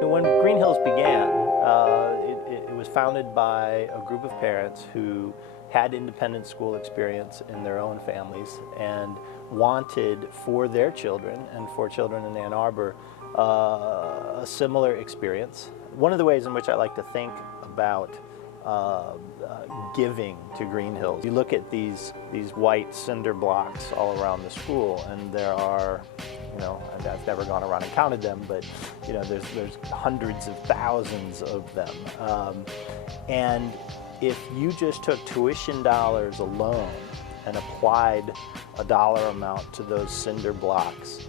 When Greenhills began, it was founded by a group of parents who had independent school experience in their own families and wanted for their children and for children in Ann Arbor a similar experience. One of the ways in which I like to think about giving to Greenhills, you look at these white cinder blocks all around the school, and there are, I've never gone around and counted them, but there's hundreds of thousands of them. And if you just took tuition dollars alone and applied a dollar amount to those cinder blocks,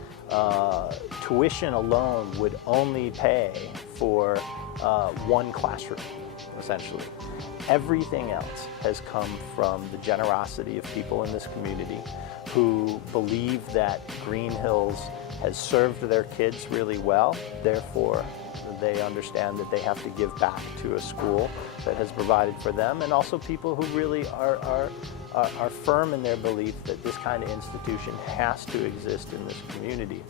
tuition alone would only pay for one classroom, essentially. Everything else has come from the generosity of people in this community who believe that Greenhills has served their kids really well. Therefore, they understand that they have to give back to a school that has provided for them, and also people who really are firm in their belief that this kind of institution has to exist in this community.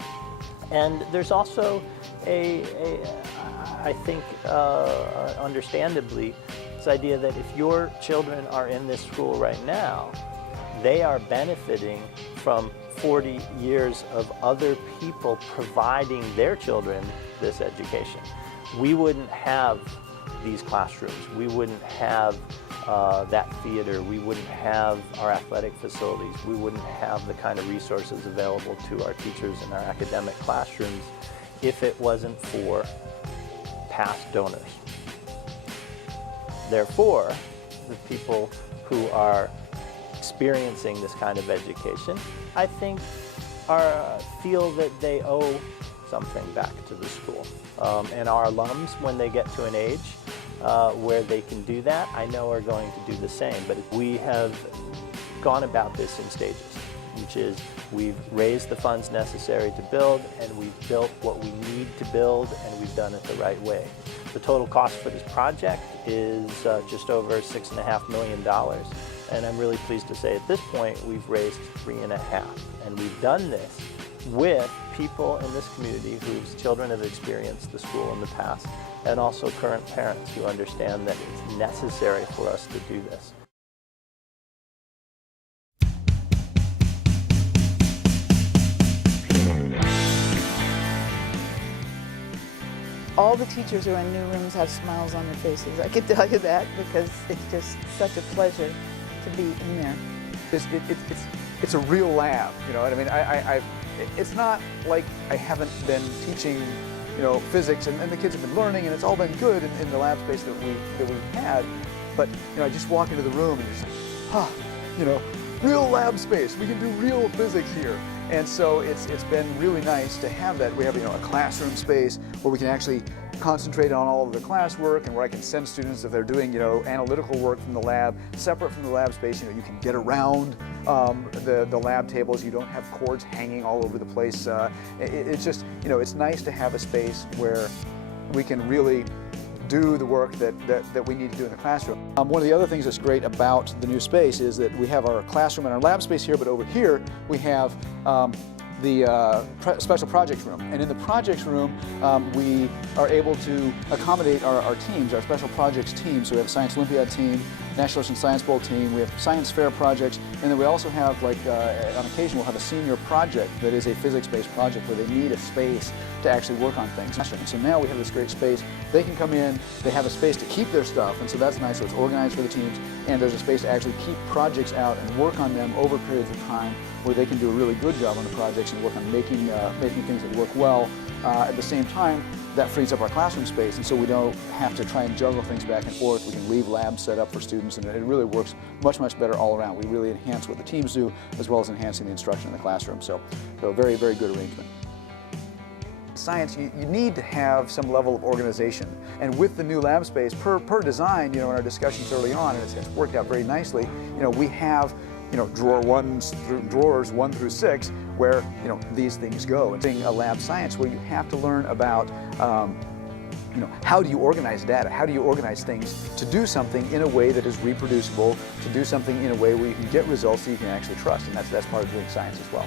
And there's also I think, understandably, this idea that if your children are in this school right now, they are benefiting from 40 years of other people providing their children this education. We wouldn't have these classrooms. We wouldn't have that theater. We wouldn't have our athletic facilities. We wouldn't have the kind of resources available to our teachers in our academic classrooms if it wasn't for past donors. Therefore, the people who are experiencing this kind of education, I think, feel that they owe something back to the school. And our alums, when they get to an age where they can do that, I know are going to do the same. But we have gone about this in stages, which is we've raised the funds necessary to build, and we've built what we need to build, and we've done it the right way. The total cost for this project is just over $6.5 million. And I'm really pleased to say at this point we've raised $3.5 million. And we've done this with people in this community whose children have experienced the school in the past, and also current parents who understand that it's necessary for us to do this. All the teachers who are in new rooms have smiles on their faces. I can tell you that, because it's just such a pleasure to be in there. It's a real lab, you know what I mean? It's not like I haven't been teaching, physics, and the kids have been learning, and it's all been good in the lab space that we've had. But I just walk into the room and just like, real lab space. We can do real physics here. And so it's been really nice to have that. We have a classroom space where we can actually concentrate on all of the classwork, and where I can send students, if they're doing analytical work from the lab, separate from the lab space. You can get around the lab tables. You don't have cords hanging all over the place. It's just it's nice to have a space where we can really do the work that we need to do in the classroom. One of the other things that's great about the new space is that we have our classroom and our lab space here, but over here we have the special projects room. And in the projects room, we are able to accommodate our teams, our special projects teams. So we have a Science Olympiad team, National Ocean Science Bowl team, we have science fair projects, and then we also have, on occasion, we'll have a senior project that is a physics-based project where they need a space to actually work on things. And so now we have this great space. They can come in, they have a space to keep their stuff, and so that's nice. So it's organized for the teams, and there's a space to actually keep projects out and work on them over periods of time, where they can do a really good job on the projects and work on making things that work well. At the same time, that frees up our classroom space, and so we don't have to try and juggle things back and forth. We can leave labs set up for students, and it really works much, much better all around. We really enhance what the teams do, as well as enhancing the instruction in the classroom. So very, very good arrangement. Science, you need to have some level of organization. And with the new lab space, per design, in our discussions early on, and it's worked out very nicely, we have drawers 1 through 6 where these things go. And being a lab science where you have to learn about how do you organize data, how do you organize things to do something in a way that is reproducible, to do something in a way where you can get results that you can actually trust, and that's part of doing science as well.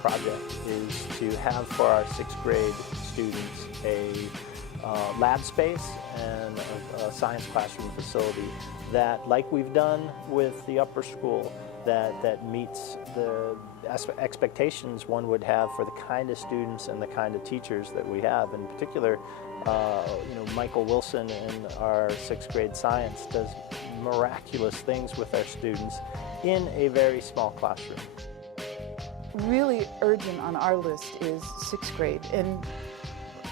project is to have for our 6th grade students a lab space and a science classroom facility that, like we've done with the upper school, that meets the expectations one would have for the kind of students and the kind of teachers that we have. In particular, Michael Wilson in our 6th grade science does miraculous things with our students in a very small classroom. Really urgent on our list is 6th grade. And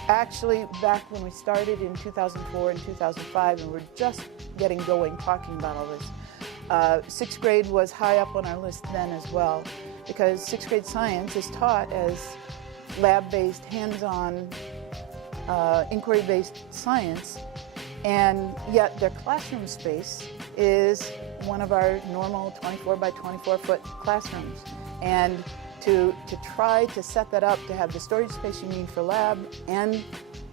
actually, back when we started in 2004 and 2005, and we're just getting going talking about all this, 6th grade was high up on our list then as well, because 6th grade science is taught as lab-based, hands-on, inquiry-based science, and yet their classroom space is one of our normal 24 by 24 foot classrooms. And to try to set that up, to have the storage space you need for lab and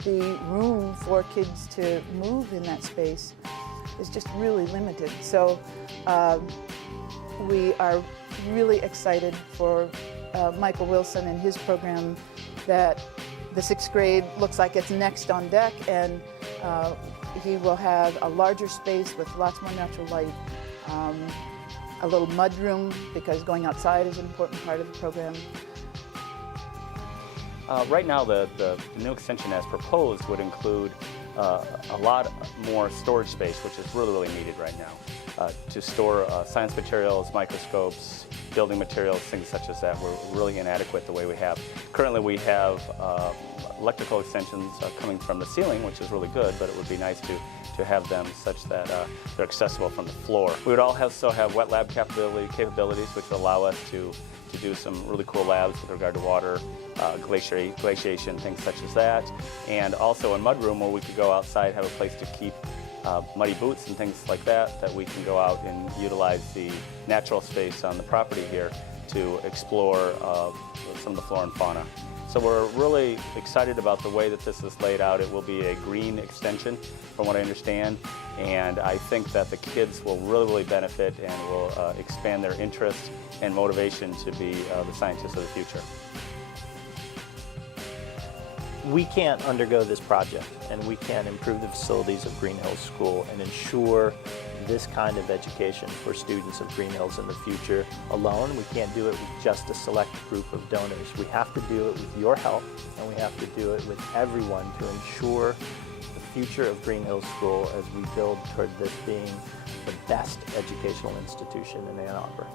the room for kids to move in that space is just really limited. So we are really excited for Michael Wilson and his program that the 6th grade looks like it's next on deck, and he will have a larger space with lots more natural light, a little mud room, because going outside is an important part of the program. Right now, the new extension as proposed would include a lot more storage space, which is really needed right now, to store science materials, microscopes, building materials, things such as that. We're really inadequate the way we have. Currently we have electrical extensions coming from the ceiling, which is really good, but it would be nice to have them such that they're accessible from the floor. We would also have wet lab capabilities, which would allow us to do some really cool labs with regard to water, glaciation, things such as that. And also a mud room where we could go outside, have a place to keep muddy boots and things like that we can go out and utilize the natural space on the property here to explore some of the flora and fauna. So we're really excited about the way that this is laid out. It will be a green extension, from what I understand, and I think that the kids will really benefit and will expand their interest and motivation to be the scientists of the future. We can't undergo this project, and we can't improve the facilities of Greenhills School and ensure this kind of education for students of Greenhills in the future alone. We can't do it with just a select group of donors. We have to do it with your help, and we have to do it with everyone to ensure the future of Greenhills School as we build toward this being the best educational institution in Ann Arbor.